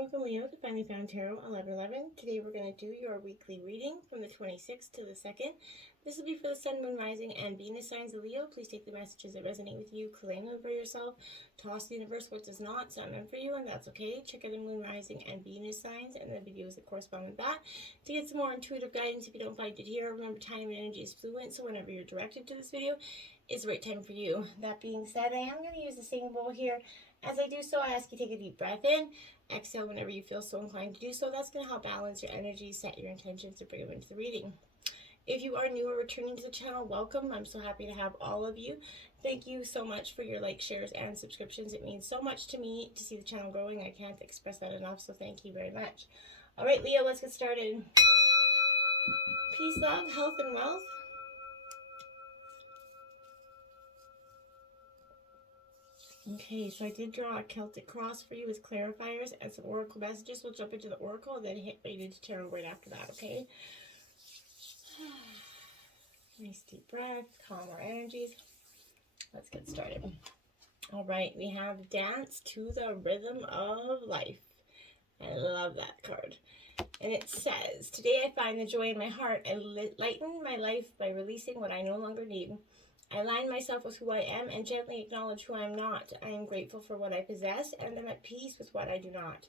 Welcome, Leo, to Finally Found Tarot 1111. Today we're going to do your weekly reading from the 26th to the 2nd. This will be for the Sun, Moon, Rising, and Venus signs of Leo. Please take the messages that resonate with you, claim them for yourself, toss the universe what does not. It's not meant for you, and that's okay. Check out the Moon, Rising, and Venus signs and the videos that correspond with that to get some more intuitive guidance. If you don't find it here, remember time and energy is fluent, so whenever you're directed to this video, it's the right time for you. That being said, I am going to use the singing bowl here. As I do so, I ask you to take a deep breath in. Exhale whenever you feel so inclined to do so. That's going to help balance your energy, set your intentions to bring them into the reading. If you are new or returning to the channel, welcome. I'm so happy to have all of you. Thank you so much for your likes, shares, and subscriptions. It means so much to me to see the channel growing. I can't express that enough, so thank you very much. All right, Leo, let's get started. Peace, love, health, and wealth. Okay, so I did draw a Celtic cross for you as clarifiers and some oracle messages. We'll jump into the oracle and then hit right into tarot right after that, okay? Nice deep breath, calm our energies. Let's get started. All right, we have Dance to the Rhythm of Life. I love that card. And it says, today I find the joy in my heart and lighten my life by releasing what I no longer need. I align myself with who I am and gently acknowledge who I am not. I am grateful for what I possess and am at peace with what I do not.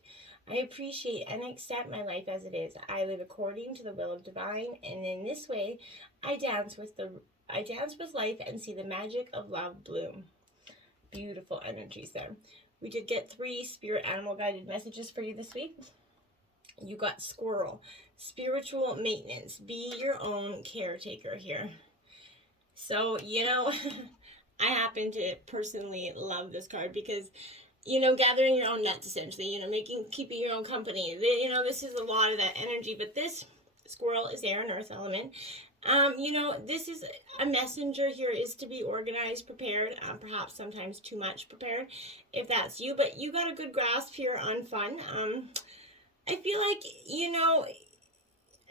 I appreciate and accept my life as it is. I live according to the will of divine, and in this way, I dance with life and see the magic of love bloom. Beautiful energies there. We did get 3 spirit animal guided messages for you this week. You got Squirrel, spiritual maintenance. Be your own caretaker here. So, you know, I happen to personally love this card because, you know, gathering your own nuts, essentially, you know, keeping your own company. You know, this is a lot of that energy, but this squirrel is air and earth element. You know, this is a messenger here is to be organized, prepared, perhaps sometimes too much prepared, if that's you, but you got a good grasp here on fun. I feel like, you know,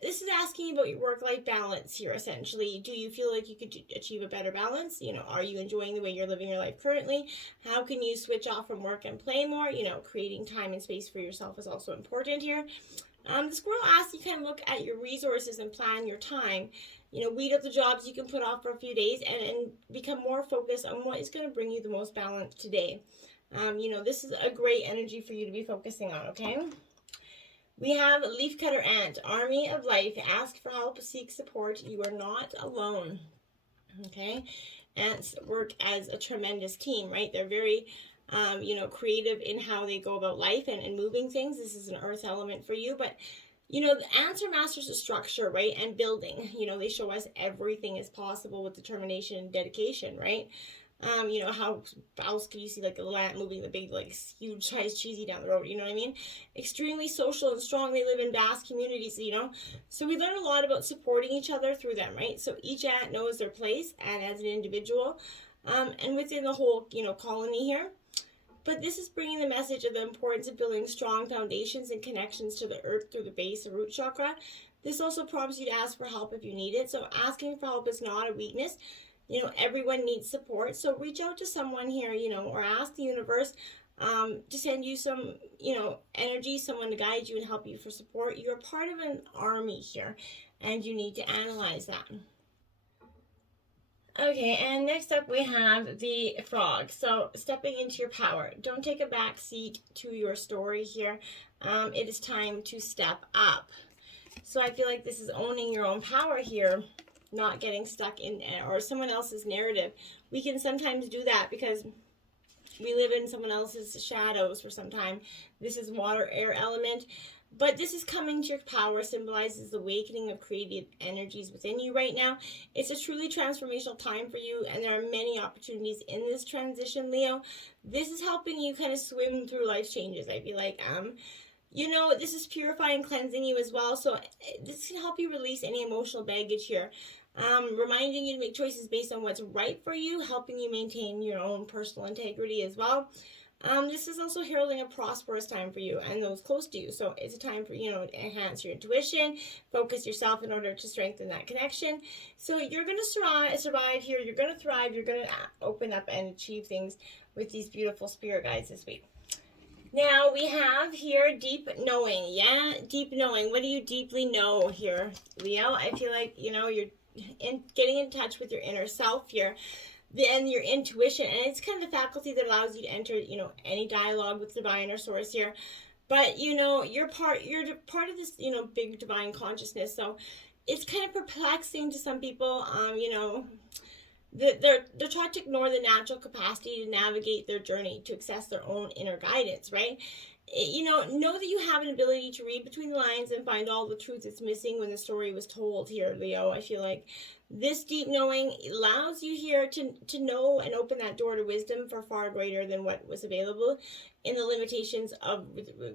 this is asking about your work-life balance here, essentially. Do you feel like you could achieve a better balance? You know, are you enjoying the way you're living your life currently? How can you switch off from work and play more? You know, creating time and space for yourself is also important here. The squirrel asks you kind of look at your resources and plan your time. You know, weed out the jobs you can put off for a few days and become more focused on what is going to bring you the most balance today. You know, this is a great energy for you to be focusing on, okay? We have Leafcutter Ant, Army of Life. Ask for help, seek support. You are not alone. Okay? Ants work as a tremendous team, right? They're very, you know, creative in how they go about life and moving things. This is an earth element for you. But, you know, the ants are masters of structure, right? And building. You know, they show us everything is possible with determination and dedication, right? You know, how else can you see like a little ant moving the big, like, huge size cheesy down the road, you know what I mean? Extremely social and strong. They live in vast communities, you know? So we learn a lot about supporting each other through them, right? So each ant knows their place and as an individual, and within the whole, you know, colony here. But this is bringing the message of the importance of building strong foundations and connections to the earth through the base, the root chakra. This also prompts you to ask for help if you need it. So asking for help is not a weakness. You know, everyone needs support, so reach out to someone here, you know, or ask the universe to send you some, you know, energy, someone to guide you and help you for support. You're part of an army here, and you need to analyze that. Okay, and next up we have the frog. So, stepping into your power. Don't take a back seat to your story here. It is time to step up. So, I feel like this is owning your own power here. Not getting stuck in or someone else's narrative. We can sometimes do that because we live in someone else's shadows for some time. This is water, air element. But this is coming to your power, symbolizes the awakening of creative energies within you right now. It's a truly transformational time for you, and there are many opportunities in this transition, Leo. This is helping you kind of swim through life changes, I feel like. You know, this is purifying, cleansing you as well. So this can help you release any emotional baggage here. Reminding you to make choices based on what's right for you, helping you maintain your own personal integrity as well. This is also heralding a prosperous time for you and those close to you. So it's a time for, you know, to enhance your intuition, focus yourself in order to strengthen that connection. So you're going to survive here. You're going to thrive. You're going to open up and achieve things with these beautiful spirit guides this week. Now, Leo, we have here deep knowing. Yeah, deep knowing. What do you deeply know here, Leo? I feel like, you know, you're getting in touch with your inner self here, then your intuition, and it's kind of the faculty that allows you to enter, you know, any dialogue with divine or source here. But, you know, you're part of this, you know, big divine consciousness. So it's kind of perplexing to some people, you know, they're taught to ignore the natural capacity to navigate their journey, to access their own inner guidance, right? You know that you have an ability to read between the lines and find all the truth that's missing when the story was told here, Leo. I feel like this deep knowing allows you here to know and open that door to wisdom for far greater than what was available in the limitations of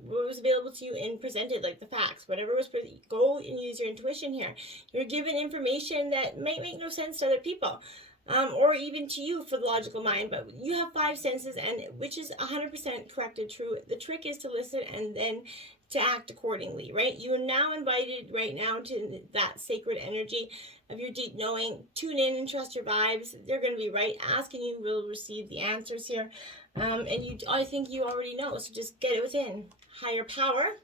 what was available to you and presented, like the facts, whatever was go and use your intuition here. You're given information that might make no sense to other people. Or even to you for the logical mind, but you have 5 senses, and which is 100% correct and true. The trick is to listen and then to act accordingly, right? You are now invited right now to that sacred energy of your deep knowing. Tune in and trust your vibes. They're going to be right. Ask and you will receive the answers here. And I think you already know, so just get it within. Higher power.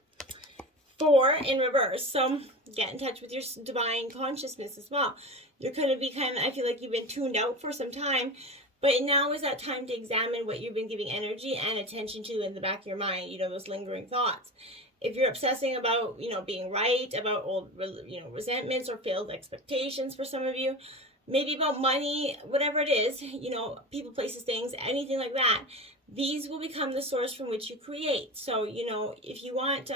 4 in reverse. So get in touch with your divine consciousness as well. You're going to be I feel like you've been tuned out for some time, but now is that time to examine what you've been giving energy and attention to in the back of your mind, you know, those lingering thoughts. If you're obsessing about, you know, being right, about old, you know, resentments or failed expectations for some of you, maybe about money, whatever it is, you know, people, places, things, anything like that, these will become the source from which you create. So, you know, if you want,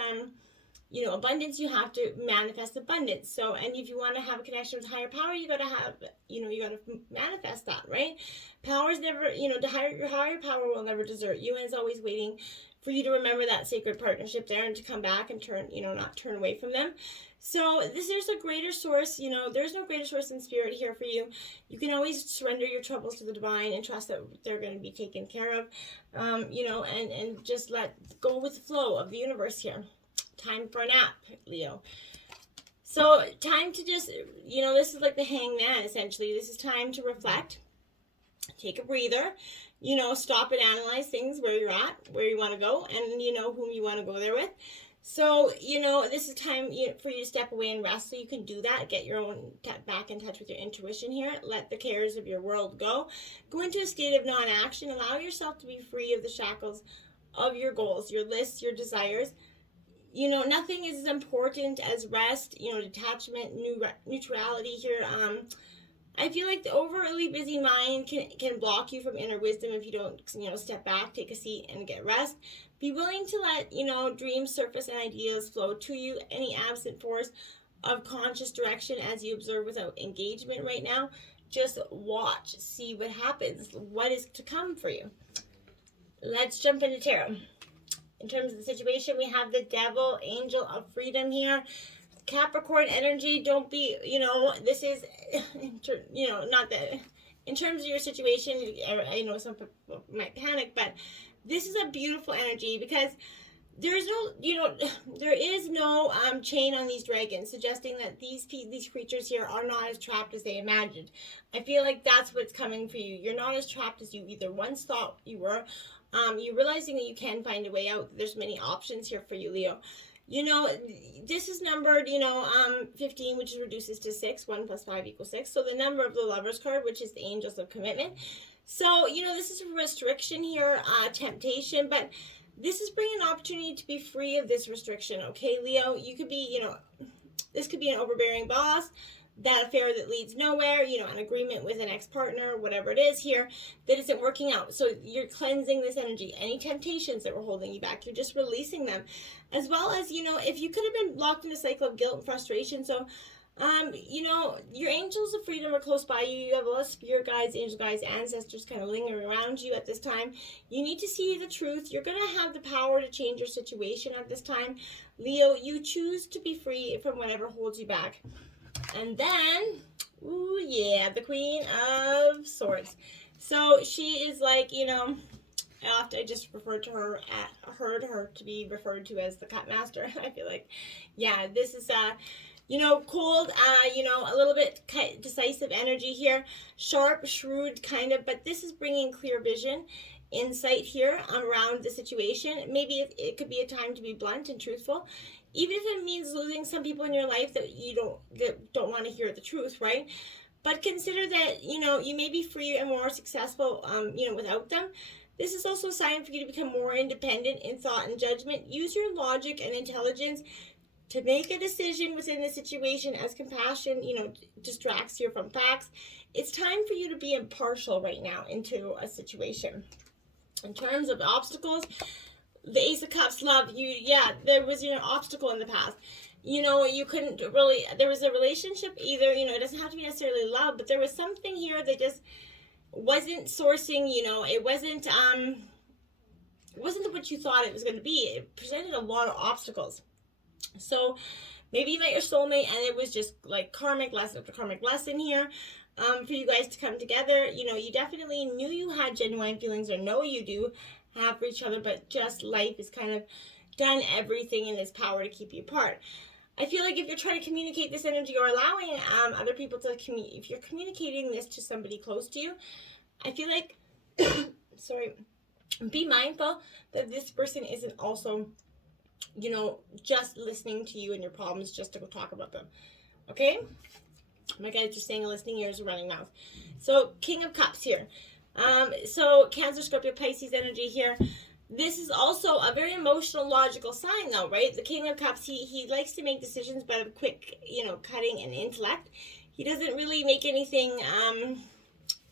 you know, abundance, you have to manifest abundance. So, and if you want to have a connection with higher power, you got to have, you know, you got to manifest that, right? Power's never, you know, your higher power will never desert you, and it's always waiting for you to remember that sacred partnership there and to come back and turn, you know, not turn away from them. So there's a greater source, you know, there's no greater source in spirit here for you. You can always surrender your troubles to the divine and trust that they're going to be taken care of, you know, and just let go with the flow of the universe here. Time for a nap, Leo. So time to just, you know, this is like the hangman, essentially. This is time to reflect, take a breather, you know, stop and analyze things, where you're at, where you want to go, and, you know, whom you want to go there with. So, you know, this is time for you to step away and rest, so you can do that. Get your own back in touch with your intuition here. Let the cares of your world go. Go into a state of non-action. Allow yourself to be free of the shackles of your goals, your lists, your desires. You know, nothing is as important as rest, you know, detachment, neutrality here. I feel like the overly busy mind can block you from inner wisdom if you don't, you know, step back, take a seat, and get rest. Be willing to let, you know, dreams surface and ideas flow to you. Any absent force of conscious direction as you observe without engagement right now, just watch, see what happens, what is to come for you. Let's jump into tarot. In terms of the situation, we have the Devil, Angel of Freedom here. Capricorn energy, don't be, you know, this is, you know, not that, in terms of your situation, I know some people might panic, but this is a beautiful energy because there's no, you know, there is no chain on these dragons, suggesting that these creatures here are not as trapped as they imagined. I feel like that's what's coming for you. You're not as trapped as you either once thought you were. You're realizing that you can find a way out. There's many options here for you, Leo. You know, this is numbered, you know, 15, which reduces to 6. 1 plus 5 equals 6. So the number of the Lovers card, which is the Angels of Commitment. So, you know, this is a restriction here, temptation, but this is bringing an opportunity to be free of this restriction, okay, Leo? You could be, you know, this could be an overbearing boss, that affair that leads nowhere, you know, an agreement with an ex-partner, whatever it is here, that isn't working out. So you're cleansing this energy. Any temptations that were holding you back, you're just releasing them. As well as, you know, if you could have been locked in a cycle of guilt and frustration. So, you know, your angels of freedom are close by you. You have a lot of spirit guides, angel guides, ancestors kind of lingering around you at this time. You need to see the truth. You're going to have the power to change your situation at this time. Leo, you choose to be free from whatever holds you back. And then, ooh, yeah, the Queen of Swords. So she is like, you know, I just referred to her, heard her to be referred to as the cut master. I feel like, yeah, this is, you know, cold, you know, a little bit decisive energy here. Sharp, shrewd, kind of, but this is bringing clear vision. insight here around the situation. Maybe it could be a time to be blunt and truthful, even if it means losing some people in your life that don't want to hear the truth, right? But consider that, you may be free and more successful, without them. This is also a sign for you to become more independent in thought and judgment. Use your logic and intelligence to make a decision within the situation, as compassion, distracts you from facts. It's time for you to be impartial right now into a situation. In terms of obstacles, the Ace of Cups, love, there was an obstacle in the past. You couldn't really, there was a relationship either, it doesn't have to be necessarily love, but there was something here that just wasn't sourcing, it wasn't what you thought it was going to be. It presented a lot of obstacles. So maybe you met your soulmate and it was just like karmic lesson after karmic lesson here, for you guys to come together. You definitely knew you had genuine feelings, or know you do have for each other, but just life has kind of done everything in its power to keep you apart. I feel like if you're trying to communicate this energy, or allowing other people to if you're communicating this to somebody close to you, I feel like, be mindful that this person isn't also, just listening to you and your problems just to go talk about them. Okay? My guys just saying a listening ear is a running mouth. So, King of Cups here. So, Cancer, Scorpio, Pisces energy here. This is also a very emotional, logical sign, though, right? The King of Cups, he likes to make decisions, but of quick, cutting and intellect. He doesn't really make anything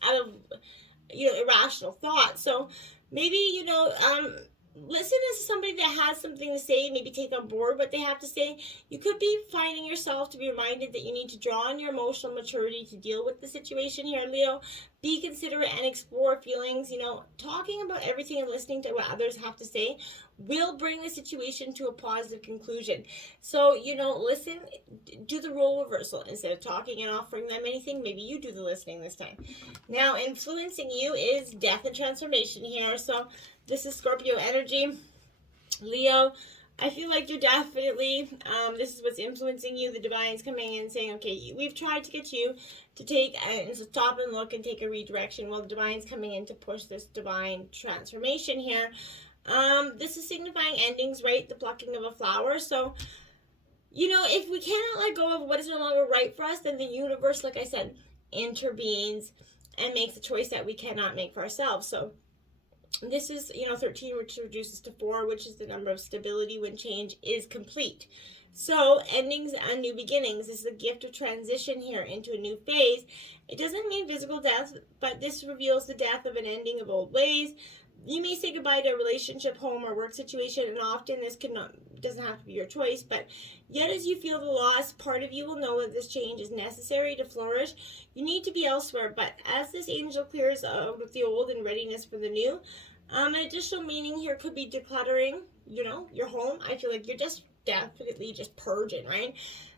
out of, irrational thought. So maybe, listen to somebody that has something to say, maybe take on board what they have to say. You could be finding yourself to be reminded that you need to draw on your emotional maturity to deal with the situation here, Leo. Be considerate and explore feelings. Talking about everything and listening to what others have to say will bring the situation to a positive conclusion. So, listen, do the role reversal. Instead of talking and offering them anything, maybe you do the listening this time. Now, influencing you is death and transformation here. So, this is Scorpio energy. Leo, I feel like you're definitely, this is what's influencing you. The divine's coming in saying, okay, we've tried to get you to take and to stop and look and take a redirection. Well, the divine's coming in to push this divine transformation here. This is signifying endings, right? The plucking of a flower. So, if we cannot let go of what is no longer right for us, then the universe, like I said, intervenes and makes a choice that we cannot make for ourselves. So, this is, 13, which reduces to 4, which is the number of stability when change is complete. So, endings and new beginnings. This is a gift of transition here into a new phase. It doesn't mean physical death, but this reveals the death of an ending of old ways. You may say goodbye to a relationship, home, or work situation, and often this doesn't have to be your choice, but yet as you feel the loss, part of you will know that this change is necessary to flourish. You need to be elsewhere, but as this angel clears out of the old in readiness for the new, an additional meaning here could be decluttering, your home. I feel like you're just definitely just purging, right?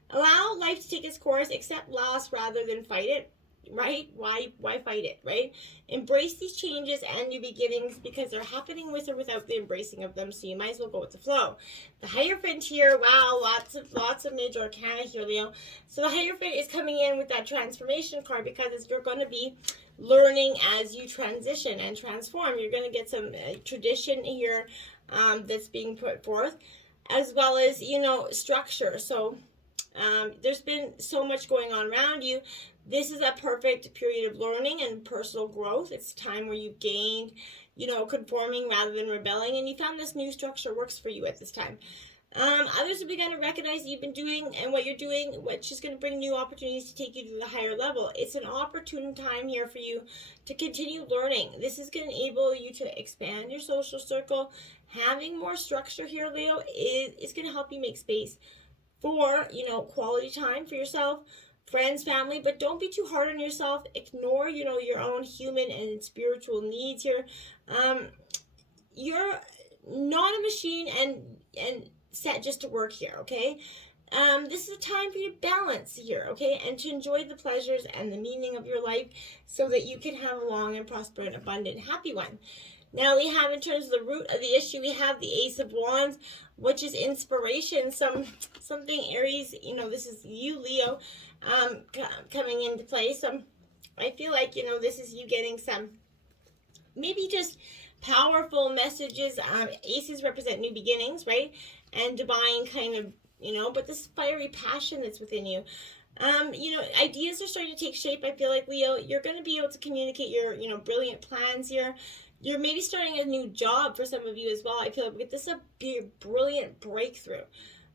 Allow life to take its course, accept loss rather than fight it, right? Why fight it, right? Embrace these changes and new beginnings because they're happening with or without the embracing of them, so you might as well go with the flow. The Hierophant here, wow, lots of major arcana here, Leo. So the Hierophant is coming in with that transformation card because you're going to be learning as you transition and transform. You're going to get some tradition here that's being put forth, as well as, structure. So there's been so much going on around you. This is a perfect period of learning and personal growth. It's time where you've gained, conforming rather than rebelling, and you found this new structure works for you at this time. Others will begin to recognize you've been doing and what you're doing, which is going to bring new opportunities to take you to the higher level. It's an opportune time here for you to continue learning. This is going to enable you to expand your social circle. Having more structure here, Leo, is going to help you make space for, quality time for yourself, friends, family, but don't be too hard on yourself. Ignore, your own human and spiritual needs here. You're not a machine and set just to work here, okay? This is a time for you to balance here, okay? And to enjoy the pleasures and the meaning of your life so that you can have a long and prosperous, abundant, happy one. Now we have, in terms of the root of the issue, we have the Ace of Wands, which is inspiration. Something Aries, this is you, Leo, coming into play. So I feel like, this is you getting some, maybe just Powerful messages. Aces represent new beginnings, right? And divine kind of, but this fiery passion that's within you. Ideas are starting to take shape. I feel like, Leo, you're going to be able to communicate your, brilliant plans here. You're maybe starting a new job for some of you as well. I feel like this is a brilliant breakthrough.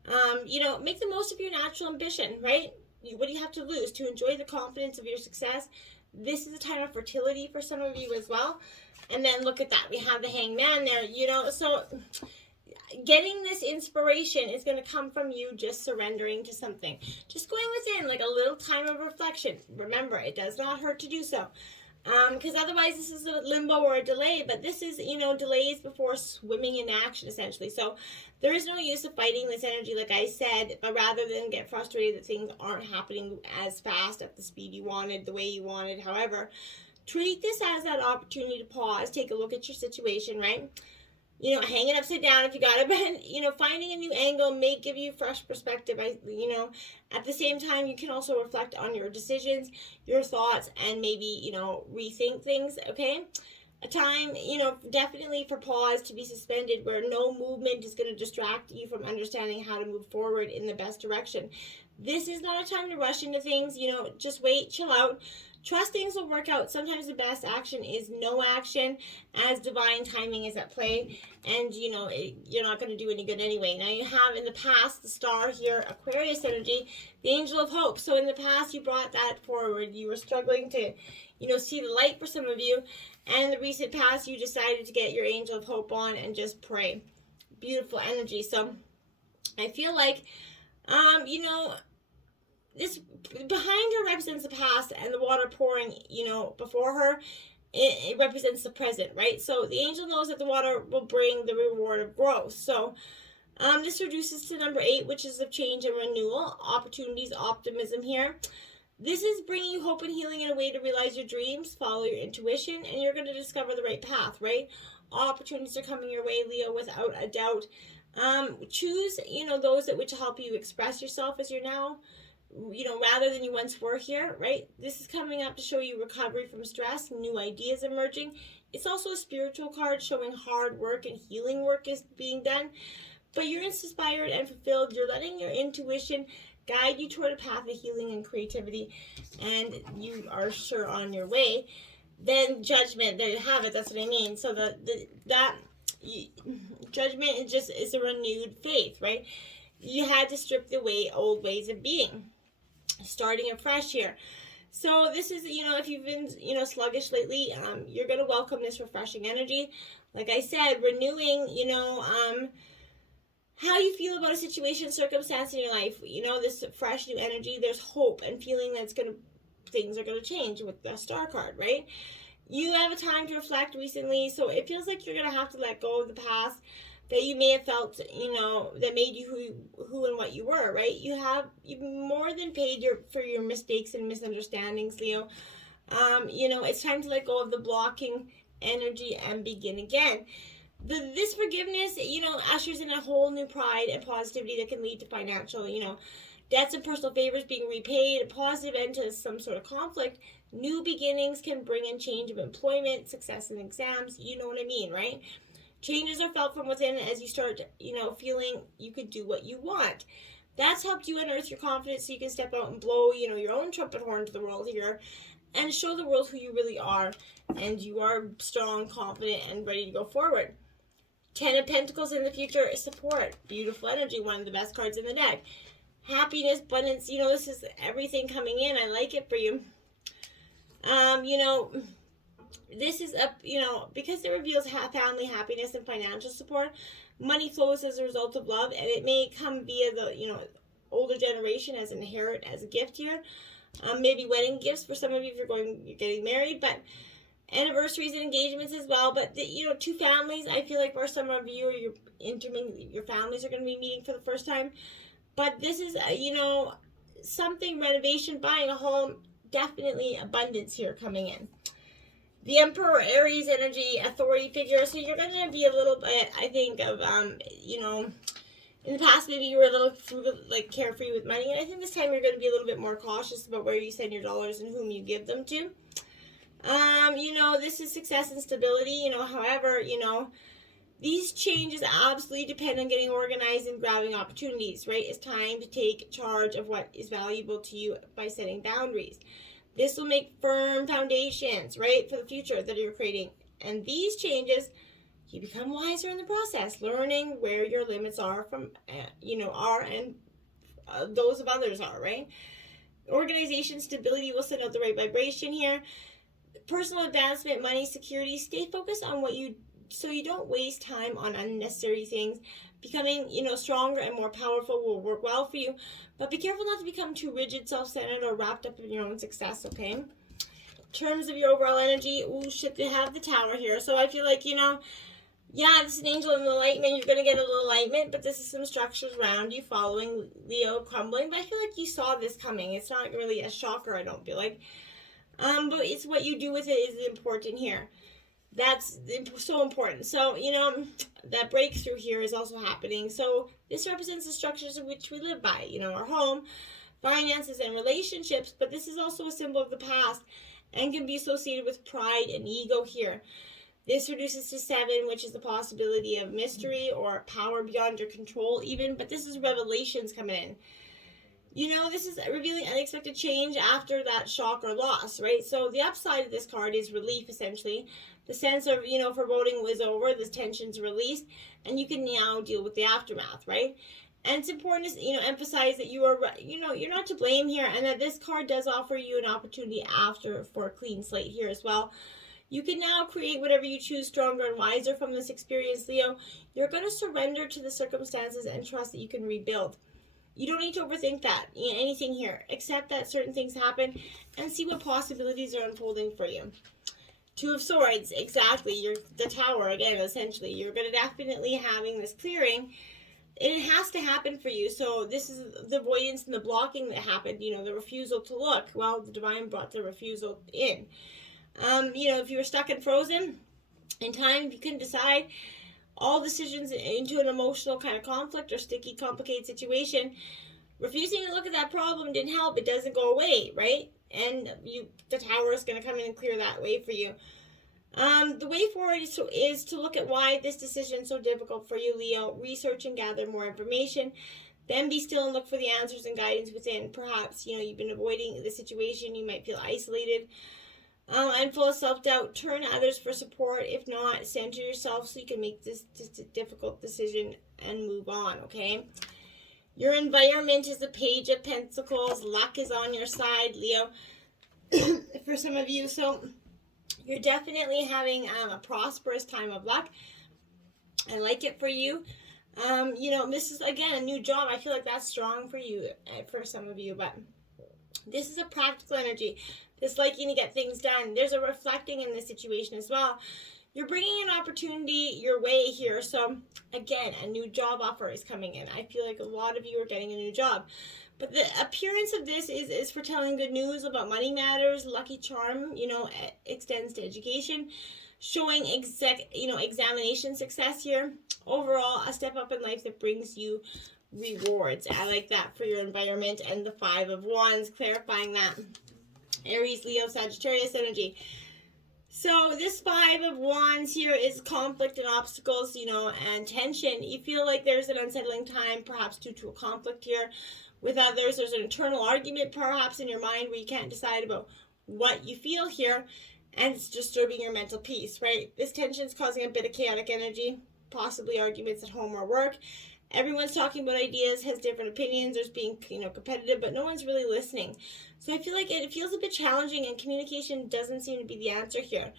Make the most of your natural ambition, right? What do you have to lose? To enjoy the confidence of your success. This is a time of fertility for some of you as well. And then look at that. We have the Hangman there, so getting this inspiration is going to come from you just surrendering to something. Just going within, like a little time of reflection. Remember, it does not hurt to do so. Because otherwise this is a limbo or a delay, but this is, delays before swimming in action, essentially. So there is no use of fighting this energy, like I said, but rather than get frustrated that things aren't happening as fast at the speed you wanted, the way you wanted. However, treat this as that opportunity to pause, take a look at your situation, right? Hang it upside down if you got it, but, finding a new angle may give you fresh perspective. At the same time, you can also reflect on your decisions, your thoughts, and maybe, rethink things, okay? A time, definitely for pause to be suspended where no movement is going to distract you from understanding how to move forward in the best direction. This is not a time to rush into things, just wait, chill out. Trust things will work out. Sometimes the best action is no action, as divine timing is at play, and you're not going to do any good anyway. Now you have in the past the star here, Aquarius energy, the angel of hope. So in the past you brought that forward. You were struggling to, see the light for some of you, and in the recent past you decided to get your angel of hope on and just pray. Beautiful energy. So I feel like, this behind her represents the past, and the water pouring, before her, it represents the present, right? So the angel knows that the water will bring the reward of growth. So this reduces to number 8, which is of change and renewal, opportunities, optimism here. This is bringing you hope and healing in a way to realize your dreams, follow your intuition, and you're going to discover the right path, right? Opportunities are coming your way, Leo, without a doubt. Choose, those that which help you express yourself as you're now, rather than you once were here, right? This is coming up to show you recovery from stress, new ideas emerging. It's also a spiritual card showing hard work and healing work is being done. But you're inspired and fulfilled. You're letting your intuition guide you toward a path of healing and creativity, and you are sure on your way. Then judgment, there you have it. That's what I mean. So judgment is a renewed faith, right? You had to strip away old ways of being. Starting afresh here. So this is, if you've been, sluggish lately, you're going to welcome this refreshing energy. Like I said, renewing, how you feel about a situation, circumstance in your life. This fresh new energy, there's hope and feeling things are going to change with the star card, right? You have a time to reflect recently, so it feels like you're going to have to let go of the past that you may have felt, that made you who and what you were, right? You've more than paid for your mistakes and misunderstandings, Leo. It's time to let go of the blocking energy and begin again. This forgiveness, ushers in a whole new pride and positivity that can lead to financial, debts and personal favors being repaid, a positive end to some sort of conflict. New beginnings can bring in change of employment, success in exams, you know what I mean, right? Changes are felt from within as you start, feeling you could do what you want. That's helped you unearth your confidence so you can step out and blow, your own trumpet horn to the world here and show the world who you really are. And you are strong, confident, and ready to go forward. 10 of Pentacles in the future is support. Beautiful energy, one of the best cards in the deck. Happiness, abundance, this is everything coming in. I like it for you. This is because it reveals family happiness and financial support. Money flows as a result of love, and it may come via the older generation as an inherit, as a gift here. Maybe wedding gifts for some of you if you're getting married, but anniversaries and engagements as well. But two families, I feel like for some of you, your families are going to be meeting for the first time. But this is something, renovation, buying a home, definitely abundance here coming in. The Emperor, Aries energy, authority figure. So you're going to be a little bit, I think, of, in the past maybe you were a little carefree with money. And I think this time you're going to be a little bit more cautious about where you send your dollars and whom you give them to. This is success and stability, however, these changes absolutely depend on getting organized and grabbing opportunities, right? It's time to take charge of what is valuable to you by setting boundaries. This will make firm foundations, right, for the future that you're creating. And these changes, you become wiser in the process, learning where your limits are and those of others are, right? Organization stability will send out the right vibration here. Personal advancement, money, security, stay focused on so you don't waste time on unnecessary things. Becoming, stronger and more powerful will work well for you, but be careful not to become too rigid, self-centered, or wrapped up in your own success, okay? In terms of your overall energy, they have the Tower here, so I feel like, this is an angel of enlightenment. You're going to get a little enlightenment, but this is some structures around you following Leo crumbling, but I feel like you saw this coming. It's not really a shocker, I don't feel like. But it's what you do with it is important here. That's so important. So, that breakthrough here is also happening. So this represents the structures in which we live by, our home, finances, and relationships. But this is also a symbol of the past and can be associated with pride and ego here. This reduces to 7, which is the possibility of mystery or power beyond your control even. But this is revelations coming in. This is revealing unexpected change after that shock or loss, right? So the upside of this card is relief, essentially. The sense of, foreboding was over, this tension's released, and you can now deal with the aftermath, right? And it's important to, emphasize that you are, you're not to blame here, and that this card does offer you an opportunity for a clean slate here as well. You can now create whatever you choose, stronger and wiser from this experience, Leo. You're going to surrender to the circumstances and trust that you can rebuild. You don't need to overthink that, anything here. Accept that certain things happen and see what possibilities are unfolding for you. 2 of Swords, exactly. You're the Tower, again, essentially. You're going to definitely having this clearing. It has to happen for you. So this is the avoidance and the blocking that happened, the refusal to look. Well, the Divine brought the refusal in. If you were stuck and frozen in time, you couldn't decide, all decisions into an emotional kind of conflict or sticky, complicated situation. Refusing to look at that problem didn't help. It doesn't go away, right? And the Tower is going to come in and clear that way for you. The way forward is to look at why this decision is so difficult for you, Leo. Research and gather more information. Then be still and look for the answers and guidance within. Perhaps, you've been avoiding the situation. You might feel isolated. And full of self-doubt. Turn to others for support. If not, center yourself so you can make this difficult decision and move on, okay? Your environment is the Page of Pentacles. Luck is on your side, Leo, for some of you. So you're definitely having a prosperous time of luck. I like it for you. This is, again, a new job. I feel like that's strong for you, for some of you. But this is a practical energy. This liking to get things done. There's a reflecting in this situation as well. You're bringing an opportunity your way here. So, again, a new job offer is coming in. I feel like a lot of you are getting a new job. But the appearance of this is foretelling good news about money matters. Lucky charm, extends to education. Showing examination success here. Overall, a step up in life that brings you rewards. I like that for your environment. And the 5 of Wands, clarifying that. Aries, Leo, Sagittarius energy. So this 5 of Wands here is conflict and obstacles, and tension. You feel like there's an unsettling time, perhaps due to a conflict here with others. There's an internal argument perhaps in your mind where you can't decide about what you feel here, and it's disturbing your mental peace, right? This tension is causing a bit of chaotic energy, possibly arguments at home or work. Everyone's talking about ideas, has different opinions. There's being, competitive, but no one's really listening. So I feel like it feels a bit challenging, and communication doesn't seem to be the answer here.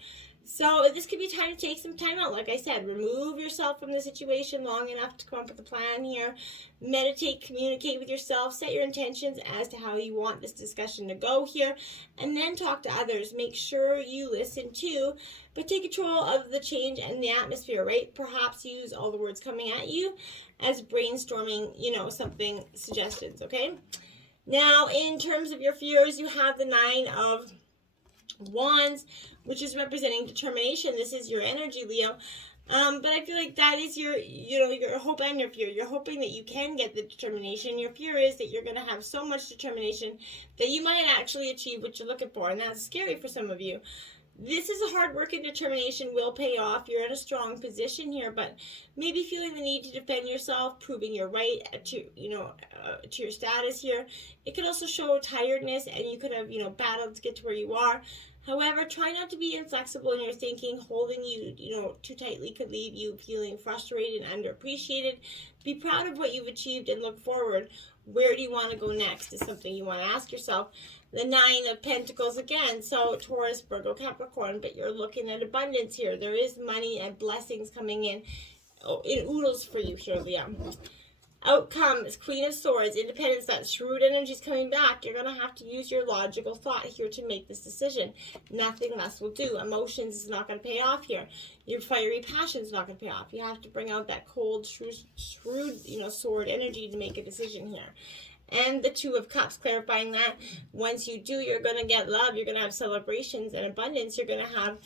So this could be time to take some time out. Like I said, remove yourself from the situation long enough to come up with a plan here. Meditate, communicate with yourself, set your intentions as to how you want this discussion to go here, and then talk to others. Make sure you listen too, but take control of the change and the atmosphere, right? Perhaps use all the words coming at you as brainstorming, something, suggestions, okay? Now, in terms of your fears, you have the 9 of Wands, which is representing determination. This is your energy, Leo. But I feel like that is your hope and your fear. You're hoping that you can get the determination. Your fear is that you're going to have so much determination that you might actually achieve what you're looking for. And that's scary for some of you. This is a hard work and determination will pay off. You're in a strong position here, but maybe feeling the need to defend yourself, proving you're right to, to your status here. It could also show tiredness, and you could have, battled to get to where you are. However, try not to be inflexible in your thinking. Holding you, too tightly could leave you feeling frustrated and underappreciated. Be proud of what you've achieved and look forward. Where do you want to go next is something you want to ask yourself. The Nine of Pentacles again, so Taurus, Virgo, Capricorn, but you're looking at abundance here. There is money and blessings coming in oodles for you here, Leo. Outcome is Queen of Swords, independence, that shrewd energy is coming back. You're going to have to use your logical thought here to make this decision. Nothing less will do. Emotions is not going to pay off here. Your fiery passion is not going to pay off. You have to bring out that cold, shrewd, sword energy to make a decision here. And the Two of Cups, clarifying that once you do, you're going to get love. You're going to have celebrations and abundance. You're going to have,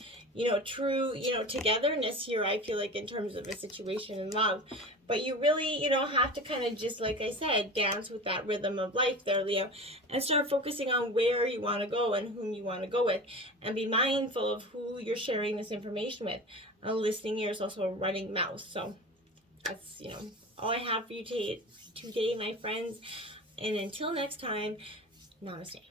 true, togetherness here, I feel like, in terms of a situation in love. But you really, have to kind of just, like I said, dance with that rhythm of life there, Leo, and start focusing on where you want to go and whom you want to go with. And be mindful of who you're sharing this information with. A listening ear is also a running mouth. So that's, all I have for you today, my friends. And until next time, namaste.